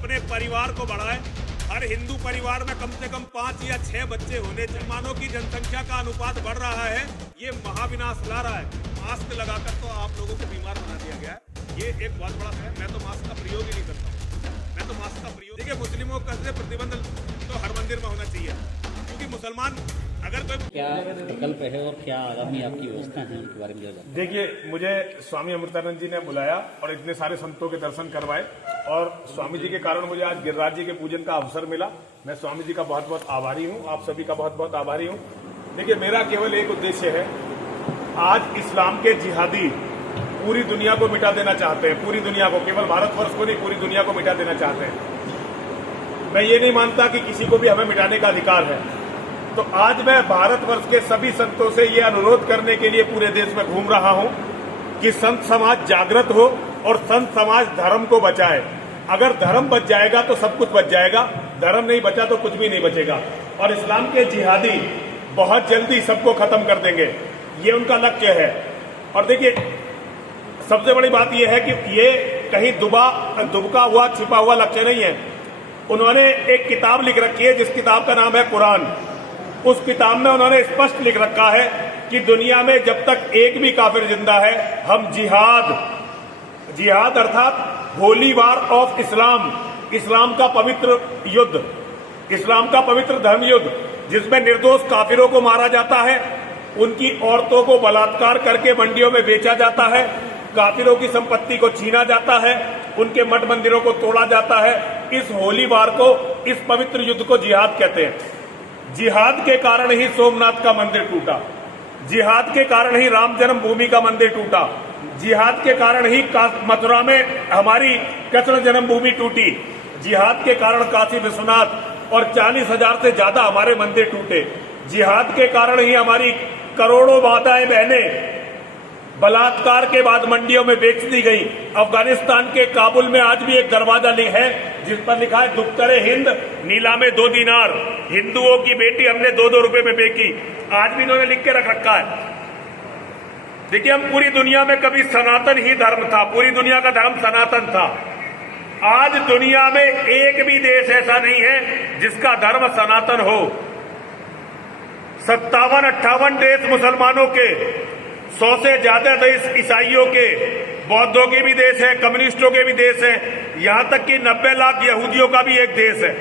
अपने परिवार को बढ़ाएं। हर हिंदू परिवार में कम से कम 5 या 6 बच्चे होने चाहिए। मुसलमानों की जनसंख्या का अनुपात बढ़ रहा है, ये महाविनाश ला रहा है। मास्क लगाकर तो आप लोगों को बीमार बना दिया गया है, ये एक बहुत बड़ा है। मैं तो मास्क का प्रयोग ही नहीं करता, मैं तो मास्क का प्रयोग। देखिए, मुस्लिमों का प्रतिबंध तो हर मंदिर में होना चाहिए, क्योंकि मुसलमान अगर कोई क्या विकल्प है और क्या आगामी आपकी व्यवस्था है उनके बारे में जरा। देखिए, मुझे स्वामी अमृतानंद जी ने बुलाया और इतने सारे संतों के दर्शन करवाए और स्वामी जी के कारण मुझे आज गिरिराज जी के पूजन का अवसर मिला। मैं स्वामी जी का बहुत बहुत आभारी हूँ, आप सभी का बहुत बहुत आभारी हूँ। देखिए, मेरा केवल एक उद्देश्य है, आज इस्लाम के जिहादी पूरी दुनिया को मिटा देना चाहते हैं, पूरी दुनिया को, केवल भारतवर्ष को नहीं, पूरी दुनिया को मिटा देना चाहते हैं। मैं ये नहीं मानता कि किसी को भी हमें मिटाने का अधिकार है। तो आज मैं भारतवर्ष के सभी संतों से ये अनुरोध करने के लिए पूरे देश में घूम रहा हूं कि संत समाज जागृत हो और संत समाज धर्म को बचाए। अगर धर्म बच जाएगा तो सब कुछ बच जाएगा, धर्म नहीं बचा तो कुछ भी नहीं बचेगा। और इस्लाम के जिहादी बहुत जल्दी सबको खत्म कर देंगे, ये उनका लक्ष्य है। और देखिए, सबसे बड़ी बात यह है कि ये कहीं दुबका हुआ छिपा हुआ लक्ष्य नहीं है। उन्होंने एक किताब लिख रखी है जिस किताब का नाम है कुरान। उस किताब में उन्होंने स्पष्ट लिख रखा है कि दुनिया में जब तक एक भी काफिर जिंदा है, हम जिहाद अर्थात होली वार ऑफ इस्लाम, इस्लाम का पवित्र युद्ध, इस्लाम का पवित्र धर्म युद्ध, जिसमें निर्दोष काफिरों को मारा जाता है, उनकी औरतों को बलात्कार करके मंडियों में बेचा जाता है, काफिरों की संपत्ति को छीना जाता है, उनके मठ मंदिरों को तोड़ा जाता है। इस होली वार को, इस पवित्र युद्ध को जिहाद कहते हैं। जिहाद के कारण ही सोमनाथ का मंदिर टूटा, जिहाद के कारण ही राम जन्मभूमि का मंदिर टूटा, जिहाद के कारण ही मथुरा में हमारी कृष्ण जन्मभूमि टूटी, जिहाद के कारण काशी विश्वनाथ और 40,000 से ज्यादा हमारे मंदिर टूटे, जिहाद के कारण ही हमारी करोड़ों माताएं बहनें बलात्कार के बाद मंडियों में बेच दी गई। अफगानिस्तान के काबुल में आज भी एक दरवाजा है जिस पर लिखा है दुख्तरे हिंद नीलामे 2 दीनार, हिंदुओं की बेटी हमने 2-2 रुपए में बेची। आज भी इन्होंने लिख के रख रखा है। देखिए, हम पूरी दुनिया में कभी सनातन ही धर्म था, पूरी दुनिया का धर्म सनातन था। आज दुनिया में एक भी देश ऐसा नहीं है जिसका धर्म सनातन हो। 57-58 देश मुसलमानों के, 100 से ज्यादा देश ईसाइयों के, बौद्धों के भी देश है, कम्युनिस्टों के भी देश है, यहां तक कि 90 लाख यहूदियों का भी एक देश है।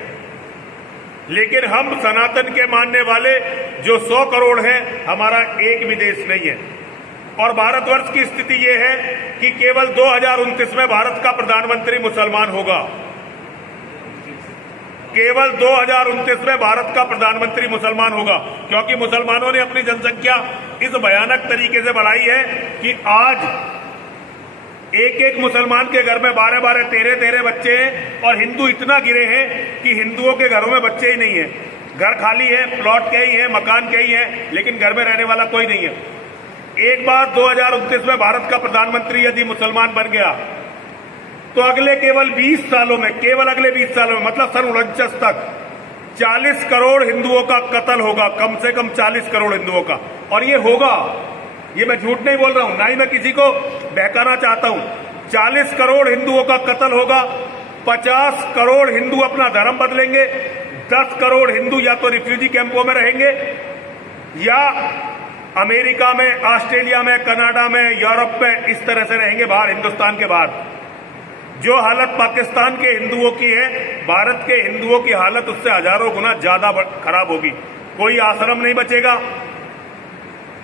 लेकिन हम सनातन के मानने वाले जो 100 करोड़ हैं, हमारा एक भी देश नहीं है। और भारतवर्ष की स्थिति यह है कि केवल 2029 में भारत का प्रधानमंत्री मुसलमान होगा। केवल 2029 में भारत का प्रधानमंत्री मुसलमान होगा, क्योंकि मुसलमानों ने अपनी जनसंख्या इस भयानक तरीके से बढ़ाई है कि आज एक मुसलमान के घर में 12-12, 13-13 बच्चे हैं और हिंदू इतना गिरे हैं कि हिंदुओं के घरों में बच्चे ही नहीं है। घर खाली है, प्लॉट के ही है, मकान के ही है, लेकिन घर में रहने वाला कोई नहीं है। एक बार 2029 में भारत का प्रधानमंत्री यदि मुसलमान बन गया तो अगले केवल 20 सालों में, केवल अगले 20 सालों में, मतलब सन 49 तक 40 करोड़ हिंदुओं का कत्ल होगा, कम से कम 40 करोड़ हिंदुओं का। और ये होगा, ये मैं झूठ नहीं बोल रहा हूं, ना ही मैं किसी को बहकाना चाहता हूं। 40 करोड़ हिंदुओं का कत्ल होगा, 50 करोड़ हिंदू अपना धर्म बदलेंगे, 10 करोड़ हिंदू या तो रिफ्यूजी कैंपों में रहेंगे या अमेरिका में, ऑस्ट्रेलिया में, कनाडा में, यूरोप में इस तरह से रहेंगे, बाहर, हिंदुस्तान के बाहर। जो हालत पाकिस्तान के हिंदुओं की है, भारत के हिंदुओं की हालत उससे हजारों गुना ज्यादा खराब होगी। कोई आश्रम नहीं बचेगा,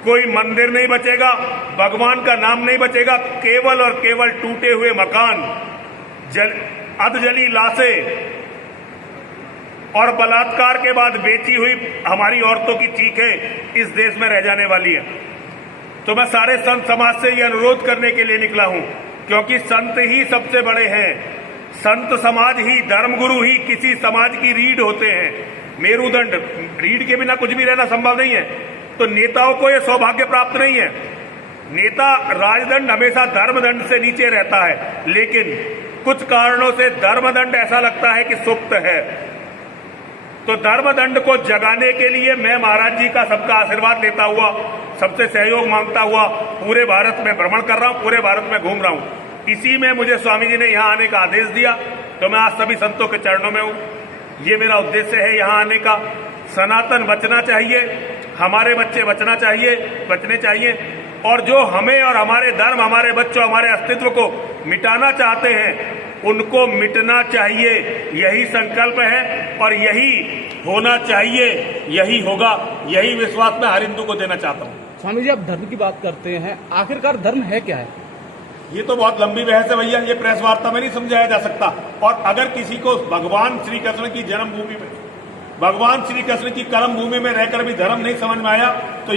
कोई मंदिर नहीं बचेगा, भगवान का नाम नहीं बचेगा, केवल और केवल टूटे हुए मकान, अधजली लाशें और बलात्कार के बाद बेची हुई हमारी औरतों की चीखें इस देश में रह जाने वाली है। तो मैं सारे संत समाज से यह अनुरोध करने के लिए निकला हूं, क्योंकि संत ही सबसे बड़े हैं। संत समाज ही, धर्मगुरु ही किसी समाज की रीढ़ होते हैं, मेरुदंड। रीढ़ के बिना कुछ भी रहना संभव नहीं है। तो नेताओं को यह सौभाग्य प्राप्त नहीं है। नेता राजदंड हमेशा धर्मदंड से नीचे रहता है, लेकिन कुछ कारणों से धर्मदंड ऐसा लगता है कि सुप्त है। तो धर्मदंड को जगाने के लिए मैं महाराज जी का सबका आशीर्वाद लेता हुआ, सबसे सहयोग मांगता हुआ पूरे भारत में भ्रमण कर रहा हूं, पूरे भारत में घूम रहा हूं। इसी में मुझे स्वामी जी ने यहां आने का आदेश दिया। तो मैं आज सभी संतों के चरणों में हूँ। ये मेरा उद्देश्य है यहाँ आने का। सनातन बचना चाहिए, हमारे बच्चे बचने चाहिए, और जो हमें और हमारे धर्म, हमारे बच्चों, हमारे अस्तित्व को मिटाना चाहते हैं उनको मिटना चाहिए। यही संकल्प है और यही होना चाहिए, यही होगा। यही विश्वास मैं हर हिंदू को देना चाहता हूँ। स्वामी जी, आप धर्म की बात करते हैं, आखिरकार धर्म है क्या है? ये तो बहुत लंबी बहस है भैया, ये प्रेस वार्ता में नहीं समझाया जा सकता। और अगर किसी को भगवान श्री कृष्ण की जन्मभूमि में, भगवान श्री कृष्ण की कर्म भूमि में रहकर भी धर्म नहीं समझ में आया तो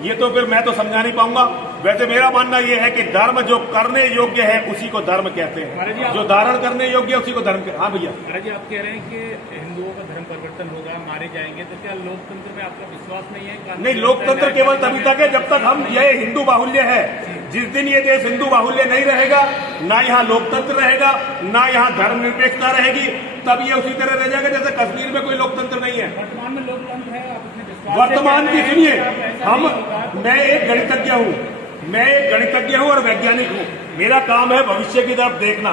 ये तो फिर मैं तो समझा नहीं पाऊंगा। वैसे मेरा मानना यह है कि धर्म जो करने योग्य है उसी को धर्म कहते हैं, जो धारण करने योग्य है उसी को धर्म कहते हैं। हाँ भैया। महाराज जी, आप कह रहे हैं कि हिंदुओं का धर्म परिवर्तन होगा, मारे जाएंगे, तो क्या लोकतंत्र में आपका विश्वास नहीं है? नहीं, लोकतंत्र केवल तभी तक है जब तक हम ये हिंदू बाहुल्य है। जिस दिन ये देश हिंदू बाहुल्य नहीं रहेगा, ना यहाँ लोकतंत्र रहेगा, ना यहाँ धर्मनिरपेक्षता रहेगी, तब ये उसी तरह रह जाएगा जैसे कश्मीर में कोई लोकतंत्र नहीं है। वर्तमान में लोकतंत्र है, आप अपने विश्वास वर्तमान की सुनिए, मैं एक गणितज्ञ हूँ और वैज्ञानिक हूँ। मेरा काम है भविष्य की तरफ देखना।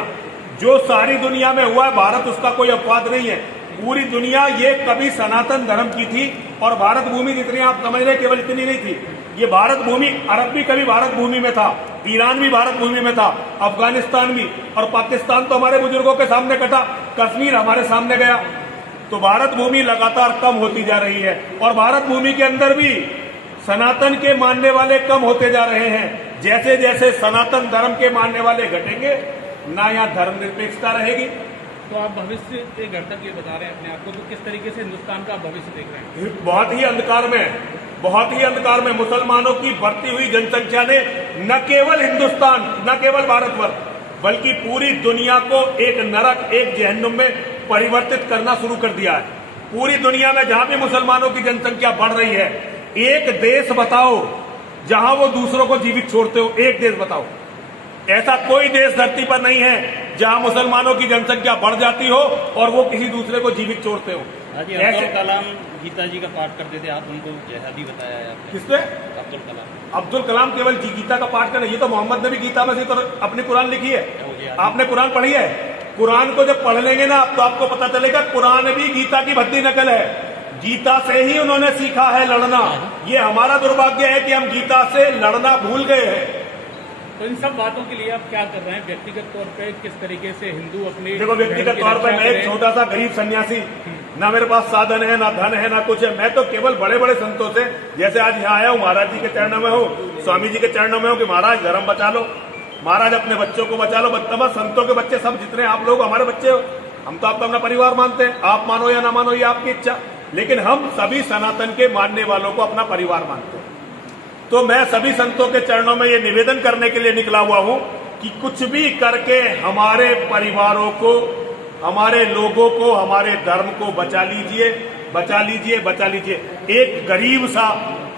जो सारी दुनिया में हुआ है भारत उसका कोई अपवाद नहीं है। पूरी दुनिया ये कभी सनातन धर्म की थी और भारत भूमि जितनी आप समझ रहे केवल इतनी नहीं थी। ये भारत भूमि, अरब भी कभी भारत भूमि में था, ईरान भी भारत भूमि में था, अफगानिस्तान भी, और पाकिस्तान तो हमारे बुजुर्गों के सामने कटा, कश्मीर हमारे सामने गया। तो भारत भूमि लगातार कम होती जा रही है और भारत भूमि के अंदर भी सनातन के मानने वाले कम होते जा रहे हैं। जैसे जैसे सनातन धर्म के मानने वाले घटेंगे, ना यहाँ धर्मनिरपेक्षता रहेगी। तो आप भविष्य के घटक ये बता रहे हैं अपने आप को, तो किस तरीके से हिंदुस्तान का भविष्य देख रहे हैं? बहुत ही अंधकार में मुसलमानों की बढ़ती हुई जनसंख्या ने न केवल हिंदुस्तान, न केवल भारतवर्ष, बल्कि पूरी दुनिया को एक नरक, एक जहन्नुम में परिवर्तित करना शुरू कर दिया है। पूरी दुनिया में जहां भी मुसलमानों की जनसंख्या बढ़ रही है, एक देश बताओ जहां वो दूसरों को जीवित छोड़ते हो। एक देश बताओ, ऐसा कोई देश धरती पर नहीं है जहां मुसलमानों की जनसंख्या बढ़ जाती हो और वो किसी दूसरे को जीवित छोड़ते हो। अब्दुल कलाम गीता जी का पाठ करते थे, आप उनको जिहादी बताया है आपने। किसने? अब्दुल कलाम। अब्दुल कलाम केवल गीता का पाठ करना, ये तो मोहम्मद ने भी गीता में से तो अपनी कुरान लिखी है। आपने कुरान पढ़ी है? कुरान को जब पढ़ लेंगे ना तो आपको पता चलेगा कुरान भी गीता की भद्दी नकल है। गीता से ही उन्होंने सीखा है लड़ना। ये हमारा दुर्भाग्य है कि हम गीता से लड़ना भूल गए हैं। तो इन सब बातों के लिए आप क्या कर रहे हैं व्यक्तिगत तौर पे? किस तरीके से हिंदू अपने देखो, व्यक्तिगत तौर पर मैं एक छोटा सा गरीब सन्यासी, ना मेरे पास साधन है, ना धन है, ना कुछ है। मैं तो केवल बड़े बड़े संतों से, जैसे आज यहाँ आया हूँ, महाराज जी के चरणों में हूँ, स्वामी जी के चरणों में हूँ कि महाराज धर्म बचा लो, महाराज अपने बच्चों को बचा लो। बस संतों के बच्चे सब जितने आप लोग हमारे बच्चे हो, हम तो आपका अपना परिवार मानते हैं। आप मानो या ना मानो ये आपकी इच्छा, लेकिन हम सभी सनातन के मानने वालों को अपना परिवार मानते हैं। तो मैं सभी संतों के चरणों में ये निवेदन करने के लिए निकला हुआ हूं कि कुछ भी करके हमारे परिवारों को, हमारे लोगों को, हमारे धर्म को बचा लीजिए, बचा लीजिए, बचा लीजिए। एक गरीब सा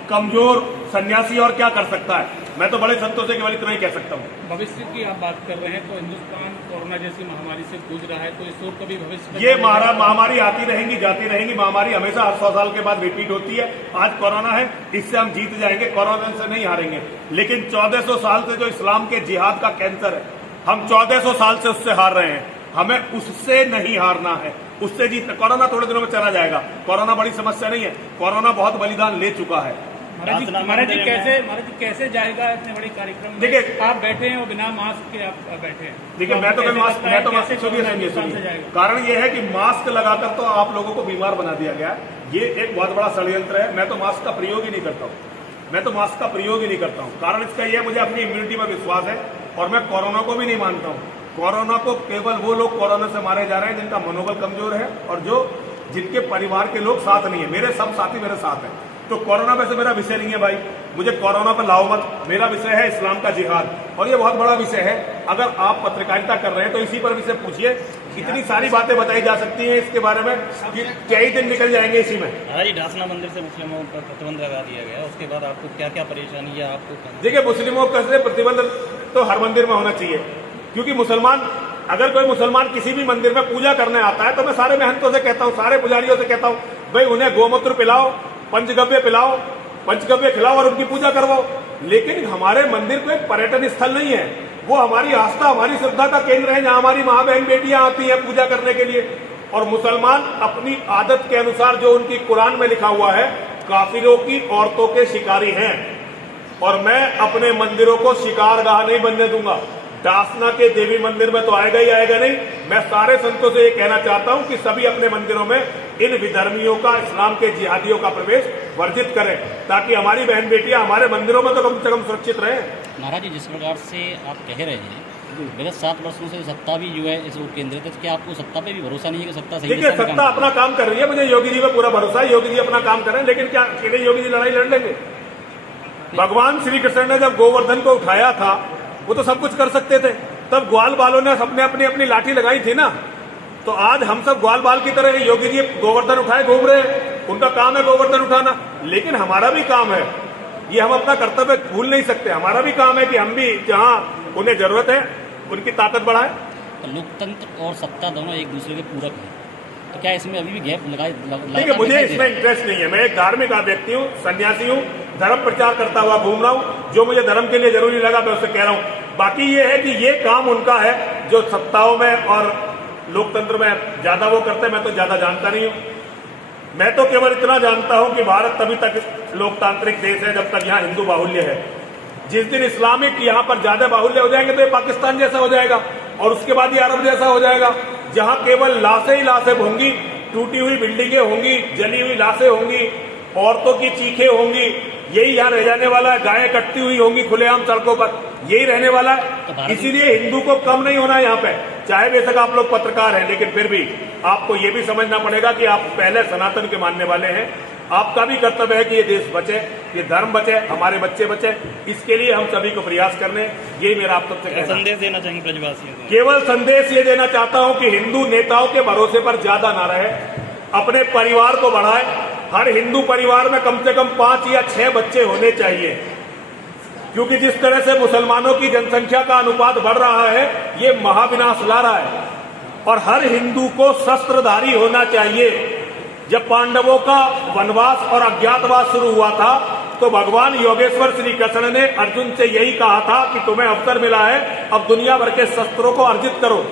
कमजोर सन्यासी और क्या कर सकता है? मैं तो बड़े संतों से केवल इतना ही कह सकता हूँ। भविष्य की आप बात कर रहे हैं, तो हिंदुस्तान कोरोना जैसी महामारी से जूझ रहा है, तो इस ओर कभी भविष्य ये महामारी आती रहेंगी, जाती रहेंगी। महामारी हमेशा हर 100 साल के बाद रिपीट होती है। आज कोरोना है, इससे हम जीत जाएंगे, कोरोना से नहीं हारेंगे। लेकिन 1400 साल से जो इस्लाम के जिहाद का कैंसर है, हम 1400 साल से उससे हार रहे हैं। हमें उससे नहीं हारना है, उससे जीतना। कोरोना थोड़े दिनों में चला जाएगा। कोरोना बड़ी समस्या नहीं है, कोरोना बहुत बलिदान ले चुका है। महाराज जी कैसे जाएगा इतने बड़े कार्यक्रम में? देखिए, आप बैठे हैं और बिना मास्क के आप बैठे हैं। देखिए, मैं तो मास्क सुनिए। कारण ये है कि मास्क लगाकर तो आप लोगों को बीमार बना दिया गया। ये एक बहुत बड़ा षड्यंत्र है। मैं तो मास्क का प्रयोग ही नहीं करता हूँ। कारण इसका यह है, मुझे अपनी इम्यूनिटी पर विश्वास है और मैं कोरोना को भी नहीं मानता हूँ। कोरोना को केवल वो लोग कोरोना से मारे जा रहे हैं जिनका मनोबल कमजोर है और जिनके परिवार के लोग साथ नहीं है। मेरे सब साथी मेरे साथ हैं। तो कोरोना वैसे मेरा विषय नहीं है भाई, मुझे कोरोना पर लाओ मत। मेरा विषय है इस्लाम का जिहाद, और ये बहुत बड़ा विषय है। अगर आप पत्रकारिता कर रहे हैं तो इसी पर विषय पूछिए। इतनी सारी बातें बताई जा सकती हैं इसके बारे में कि कई दिन निकल जाएंगे इसी में। जी, ढासना मंदिर से मुस्लिमों पर प्रतिबंध लगा दिया गया, उसके बाद आपको क्या क्या परेशानी है? आपको देखिए, मुस्लिमों का प्रतिबंध तो हर मंदिर में होना चाहिए, क्योंकि अगर कोई मुसलमान किसी भी मंदिर में पूजा करने आता है तो मैं सारे महंतों से कहता हूँ, सारे पुजारियों से कहता हूँ, भाई उन्हें गोमूत्र पिलाओ, पंचगव्य खिलाओ और उनकी पूजा करवाओ। लेकिन हमारे मंदिर कोई पर्यटन स्थल नहीं है, वो हमारी आस्था, हमारी श्रद्धा का केंद्र है, जहां हमारी माँ बहन बेटियां आती हैं पूजा करने के लिए। और मुसलमान अपनी आदत के अनुसार, जो उनकी कुरान में लिखा हुआ है, काफिरों की औरतों के शिकारी हैं। और मैं अपने मंदिरों को शिकारगाह नहीं बनने दूंगा। डासना के देवी मंदिर में तो आएगा ही आएगा नहीं। मैं सारे संतों से ये कहना चाहता हूं कि सभी अपने मंदिरों में इन विधर्मियों का, इस्लाम के जिहादियों का प्रवेश वर्जित करें, ताकि हमारी बहन बेटियां हमारे मंदिरों में तो कम से कम सुरक्षित रहें। महाराज जी, जिस प्रकार से आप कह रहे हैं, विगत 7 वर्षों से सत्ता भी जो है इस ओर केंद्रित है, तो क्या आपको सत्ता पे भी भरोसा नहीं है कि सत्ता सही देखिए, सत्ता अपना काम कर रही है, मुझे योगी जी पे पूरा भरोसा है, योगी जी अपना काम कर रहे हैं। लेकिन क्या अकेले योगी जी लड़ाई लड़ लेंगे? भगवान श्री कृष्ण ने जब गोवर्धन को उठाया था, वो तो सब कुछ कर सकते थे। तब ग्वाल बालों ने सबने अपनी अपनी लाठी लगाई थी ना। तो आज हम सब ग्वाल बाल की तरह योगी जी गोवर्धन उठाए घूम रहे हैं, उनका काम है गोवर्धन उठाना। लेकिन हमारा भी काम है, ये हम अपना कर्तव्य भूल नहीं सकते। हमारा भी काम है कि हम भी जहां उन्हें जरूरत है उनकी ताकत बढ़ाएं। तो लोकतंत्र और सत्ता दोनों एक दूसरे के पूरक हैं, तो क्या इसमें अभी भी गैप लगाए? ठीक है, मुझे इसमें इंटरेस्ट नहीं है। मैं एक धार्मिक व्यक्ति हूँ, सन्यासी हूँ, धर्म प्रचार करता हुआ घूम रहा हूँ। जो मुझे धर्म के लिए जरूरी लगा मैं उससे कह रहा हूँ। बाकी ये है कि ये काम उनका है जो सत्ताओं में और लोकतंत्र में ज्यादा वो करते हैं। मैं तो ज्यादा जानता नहीं हूँ। मैं तो केवल इतना जानता हूँ कि भारत तभी तक लोकतांत्रिक देश है जब तक यहाँ हिंदू बाहुल्य है। जिस दिन इस्लामिक यहाँ पर ज्यादा बाहुल्य हो जाएंगे तो ये पाकिस्तान जैसा हो जाएगा, और उसके बाद ये अरब जैसा हो जाएगा, जहां केवल लाशें ही लाशें होंगी, टूटी हुई बिल्डिंगें होंगी, जली हुई लाशें होंगी, औरतों की चीखें होंगी। यही यहाँ रह जाने वाला है। गायें कटती हुई होंगी खुलेआम सड़कों पर, यही रहने वाला है। इसीलिए हिंदू को कम नहीं होना है यहाँ पे। चाहे बेशक आप लोग पत्रकार हैं, लेकिन फिर भी आपको ये भी समझना पड़ेगा कि आप पहले सनातन के मानने वाले हैं। आपका भी कर्तव्य है कि ये देश बचे, ये धर्म बचे, हमारे बच्चे बचे। इसके लिए हम सभी को प्रयास करने, यही मेरा आप सबसे कहना है। संदेश देना चाहिए ब्रजवासियों को? केवल संदेश ये देना चाहता हूं कि हिंदू नेताओं के भरोसे पर ज्यादा ना रहे, अपने परिवार को बढ़ाए। हर हिंदू परिवार में कम से कम 5 या 6 बच्चे होने चाहिए, क्योंकि जिस तरह से मुसलमानों की जनसंख्या का अनुपात बढ़ रहा है, ये महाविनाश ला रहा है। और हर हिंदू को शस्त्रधारी होना चाहिए। जब पांडवों का वनवास और अज्ञातवास शुरू हुआ था, तो भगवान योगेश्वर श्री कृष्ण ने अर्जुन से यही कहा था कि तुम्हें अवसर मिला है, अब दुनिया भर के शस्त्रों को अर्जित करो।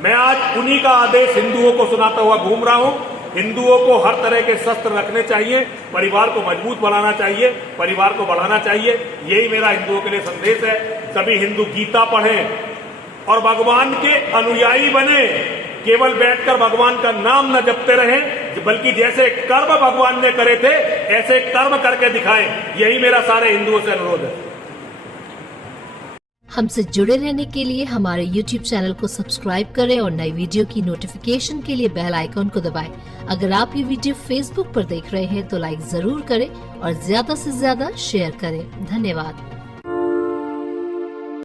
मैं आज उन्हीं का आदेश हिंदुओं को सुनाता हुआ घूम रहा हूं। हिंदुओं को हर तरह के शस्त्र रखने चाहिए, परिवार को मजबूत बनाना चाहिए, परिवार को बढ़ाना चाहिए। यही मेरा हिंदुओं के लिए संदेश है। सभी हिंदू गीता पढ़ें और भगवान के अनुयायी बने। केवल बैठकर भगवान का नाम न जपते रहें, बल्कि जैसे कर्म भगवान ने करे थे ऐसे कर्म करके दिखाएं। यही मेरा सारे हिंदुओं से अनुरोध है। हमसे जुड़े रहने के लिए हमारे YouTube चैनल को सब्सक्राइब करें और नई वीडियो की नोटिफिकेशन के लिए बेल आइकॉन को दबाएं। अगर आप ये वीडियो Facebook पर देख रहे हैं तो लाइक जरूर करें और ज्यादा से ज्यादा शेयर करें। धन्यवाद।